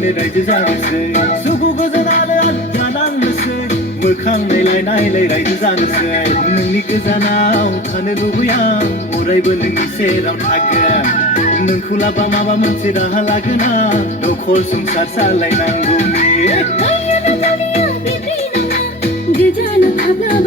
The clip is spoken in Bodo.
जयैनो रायजो जानोसै सुखु गोजोन आलो आलो जालांनोसै मोखां नायलाय नायलाय रायजो जानोसै नोंनि गोजानाव थानो लुबैयो आं अरायबो नोंनि सेराव थागोन नोंखौ लाबा माबा मोनसे राहा लागोन आं नखर संसार सालायनांगौनि गोजानाव थाब्ला